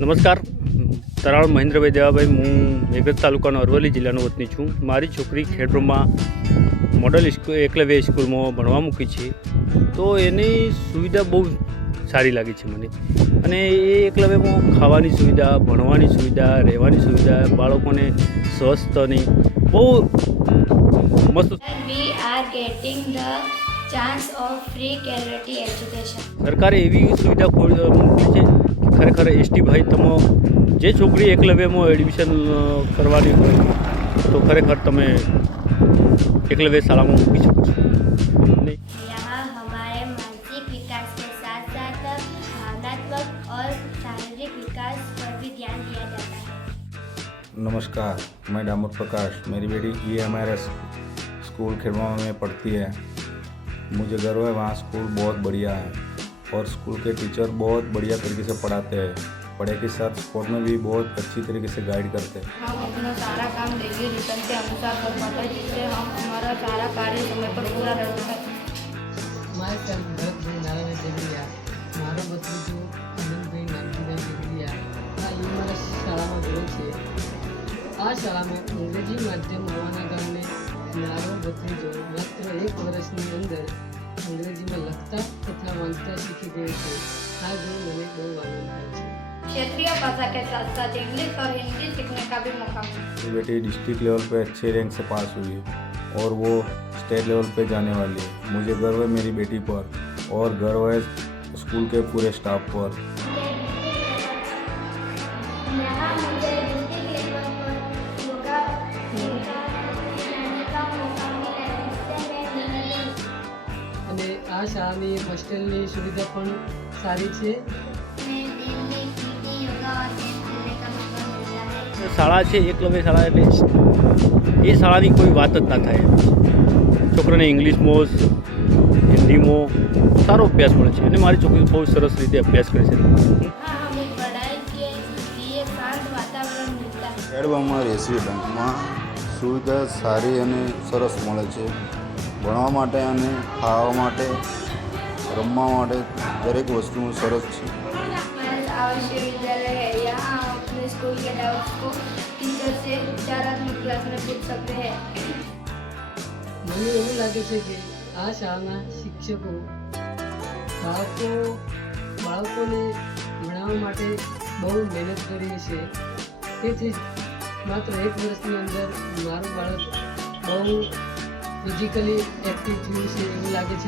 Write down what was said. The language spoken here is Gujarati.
નમસ્કાર, તરાળ મહેન્દ્રભાઈ દેવાભાઈ. હું મેઘરજ તાલુકાનો અરવલ્લી જિલ્લાનો વતની છું. મારી છોકરી ખેડબ્રહ્મા મોડલ એકલવ્ય સ્કૂલમાં ભણવા મૂકી છે. તો એની સુવિધા બહુ સારી લાગી છે મને. અને એ એકલવ્યમાં ખાવાની સુવિધા, ભણવાની સુવિધા, રહેવાની સુવિધા, બાળકોને સ્વસ્થની બહુ મસ્ત. We are getting the chance of free quality education. સરકારે એવી સુવિધા મૂકી છે કે ખરેખર એસટી ભાઈ તમે જે છોકરી એકલવ્યમાં એડમિશન કરવાની હોય તો ખરેખર તમે એકલવ્ય શાળામાં મૂકી શકો છો. यहाँ हमारे मानसिक विकास के साथ साथ भावनात्मक और शारीरिक विकास पर भी ध्यान दिया जाता है. नमस्कार, मैं डामर प्रकाश. मेरी बेटी EMRS स्कूल खेड़वा में पढ़ती है. मुझे गर्व है, वहाँ स्कूल बहुत बढ़िया है और स्कूल के टीचर बहुत बढ़िया तरीके से पढ़ाते हैं. पढ़ाई के साथ स्पोर्ट में भी बहुत अच्छी तरीके से गाइड करते हैं. हम अपना सारा काम डेली रिटर्न के अनुसार कर पाते हैं, जिससे हम हमारा सारा कार्य समय पर पूरा रहता है. મારા સર ભરતભાઈ નારાયણ દેવરિયા, મારો ભત્રીજો આનંદભાઈ નાનજીભાઈ દેવરિયા આ અમારા શાળામાં ભણે છે. આ શાળામાં અંગ્રેજી માધ્યમ હોવાના કારણે મારો ભત્રીજો માત્ર 1 વર્ષની અંદર અંગ્રેજીમાં લખતા તથા વાંચતા શીખી ગયો છે. આ જોઈ મને બહુ આનંદ થાય છે. क्षेत्रीय भाषा के साथ साथ इंग्लिश और हिंदी सीखने का भी मौका मिला. मेरी बेटी डिस्ट्रिक्ट लेवल पे अच्छे रैंक से पास हुई है और वो स्टेट लेवल पे जाने वाली है. मुझे गर्व है मेरी बेटी पर और गर्व है स्कूल के पूरे स्टाफ पर. यहाँ मुझे डिस्ट्रिक्ट लेवल पर योगा सीखने का मौका मिला है, जिससे मैं दिल्ली અને આ શાળાની હોસ્ટેલની સુવિધા પણ સારી છે. में दिल्ली PT योगा और गेम खेलने का मौका मिलता है. શાળા છે એકલવ્ય શાળા એટલે એ શાળાની કોઈ વાત જ ના થાય. છોકરાને ઇંગ્લિશમાં, હિન્દીમાં સારો અભ્યાસ મળે છે અને મારી છોકરી બહુ સરસ રીતે અભ્યાસ કરે છે. यहाँ हमें पढ़ाई के लिए शांत वातावरण मिलता है. ખેડબ્રહ્મા રેસિડન્ટમાં સુવિધા સારી અને સરસ મળે છે. ભણવા માટે અને ખાવા માટે, રમવા માટે દરેક વસ્તુનું સરસ છે. अवश्य विद्यालय है. यहाँ हम अपने स्कूल के डाउट्स को टीचर से उपचारात्मक क्लास में पूछ सकते हैं. મને એવું લાગે છે કે આ શાળાના શિક્ષકો બાળકોને ભણાવવા માટે બહુ મહેનત કરી છે. તેથી માત્ર 1 વર્ષની અંદર મારું બાળક બહુ ફિઝિકલી એક્ટિવ થયું છે એવું લાગે છે.